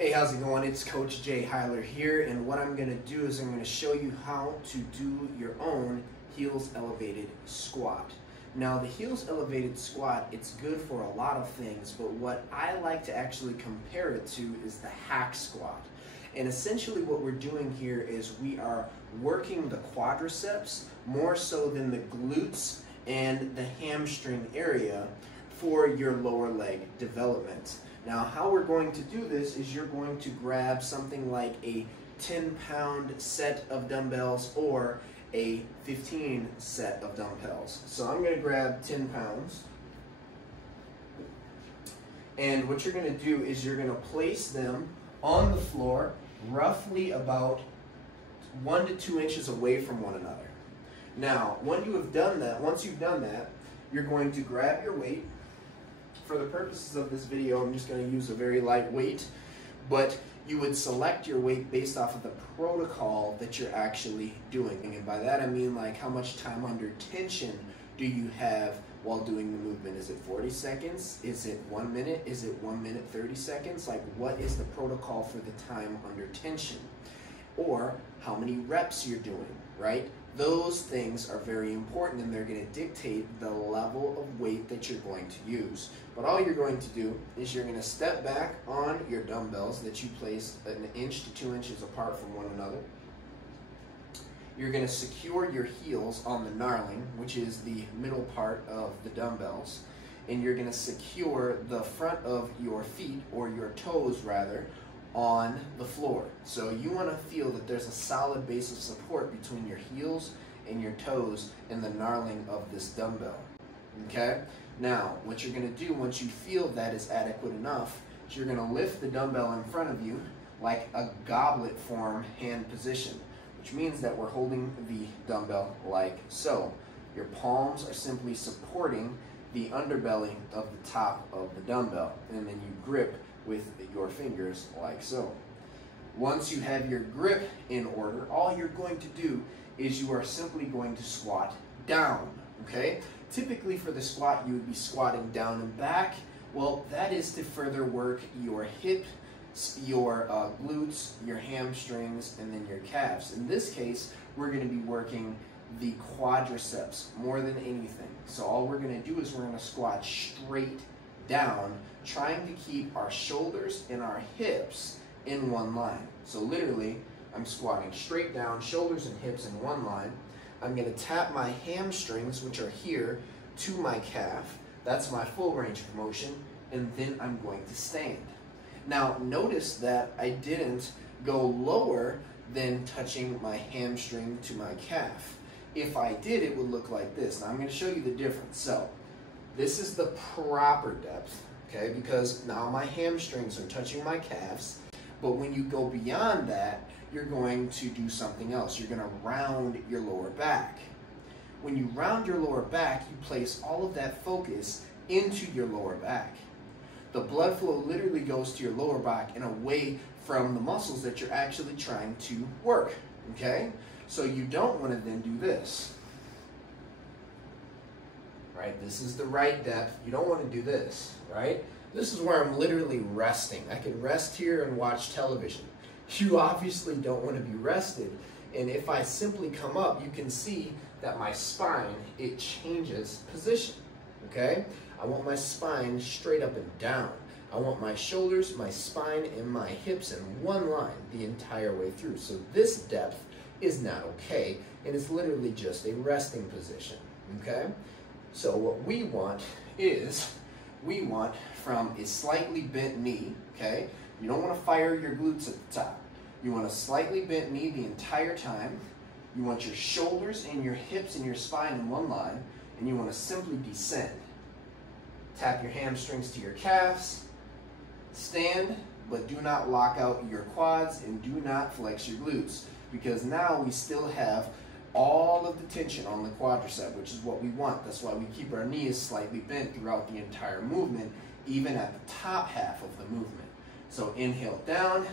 Hey, how's it going? It's Coach Hyler here, and what I'm going to do is I'm going to show you how to do your own heels elevated squat. Now, the heels elevated squat, it's good for a lot of things, but what I like to actually compare it to is the hack squat. And essentially what we're doing here is we are working the quadriceps more so than the glutes and the hamstring area for your lower leg development. Now, how we're going to do this is you're going to grab something like a 10-pound set of dumbbells or a 15 set of dumbbells. So I'm going to grab 10 pounds. And what you're going to do is you're going to place them on the floor roughly about 1 to 2 inches away from one another. Now, once you've done that, you're going to grab your weight. For the purposes of this video, I'm just going to use a very light weight, but you would select your weight based off of the protocol that you're actually doing. And by that I mean, like, how much time under tension do you have while doing the movement? Is it 40 seconds? Is it 1 minute? Is it 1 minute 30 seconds? Like, what is the protocol for the time under tension? Or how many reps you're doing, right? Those things are very important, and they're going to dictate the level of weight that you're going to use. But all you're going to do is you're going to step back on your dumbbells that you placed 1 inch to 2 inches apart from one another. You're going to secure your heels on the knurling, which is the middle part of the dumbbells, and you're going to secure the front of your feet, or your toes rather, on the floor. So you want to feel that there's a solid base of support between your heels and your toes in the knurling of this dumbbell. Okay? Now, what you're going to do once you feel that is adequate enough is you're going to lift the dumbbell in front of you like a goblet form hand position, which means that we're holding the dumbbell like so. Your palms are simply supporting the underbelly of the top of the dumbbell, and then you grip with your fingers like so. Once you have your grip in order, all you're going to do is you are simply going to squat down, okay? Typically for the squat, you would be squatting down and back. Well, that is to further work your hips, your glutes, your hamstrings, and then your calves. In this case, we're going to be working the quadriceps more than anything. So all we're going to do is we're going to squat straight down, trying to keep our shoulders and our hips in one line. So literally, I'm squatting straight down, shoulders and hips in one line. I'm going to tap my hamstrings, which are here, to my calf. That's my full range of motion, and then I'm going to stand. Now, notice that I didn't go lower than touching my hamstring to my calf. If I did, it would look like this. Now, I'm going to show you the difference. So, this is the proper depth, okay, because now my hamstrings are touching my calves, but when you go beyond that, you're going to do something else. You're going to round your lower back. When you round your lower back, you place all of that focus into your lower back. The blood flow literally goes to your lower back and away from the muscles that you're actually trying to work, okay? So you don't want to then do this. Right? This is the right depth. You don't want to do this, right? This is where I'm literally resting. I can rest here and watch television. You obviously don't want to be rested. And if I simply come up, you can see that my spine, it changes position, okay? I want my spine straight up and down. I want my shoulders, my spine, and my hips in one line the entire way through. So this depth is not okay, and it's literally just a resting position, okay? So what we want is, we want from a slightly bent knee, okay? You don't want to fire your glutes at the top. You want a slightly bent knee the entire time. You want your shoulders and your hips and your spine in one line, and you want to simply descend. Tap your hamstrings to your calves, stand, but do not lock out your quads and do not flex your glutes, because now we still have all of the tension on the quadricep, which is what we want. That's why we keep our knees slightly bent throughout the entire movement, even at the top half of the movement. So inhale down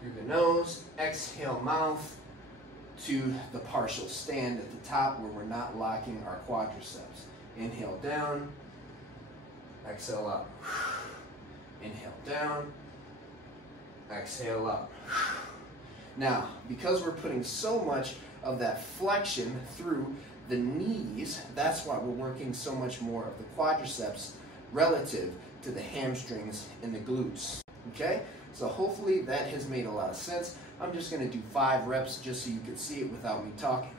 through the nose, exhale mouth to the partial stand at the top where we're not locking our quadriceps. Inhale down, exhale up. Inhale down, exhale up. Now, because we're putting so much of that flexion through the knees, that's why we're working so much more of the quadriceps relative to the hamstrings and the glutes. Okay? So hopefully that has made a lot of sense. I'm just going to do 5 reps just so you can see it without me talking.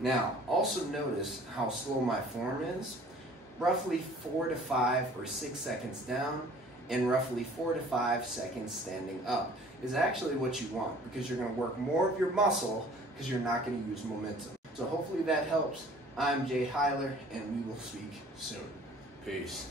Now, also notice how slow my form is. Roughly 4 to 5 or 6 seconds down and roughly 4 to 5 seconds standing up is actually what you want, because you're going to work more of your muscle because you're not going to use momentum. So hopefully that helps. I'm Hyler, and we will speak soon. Peace.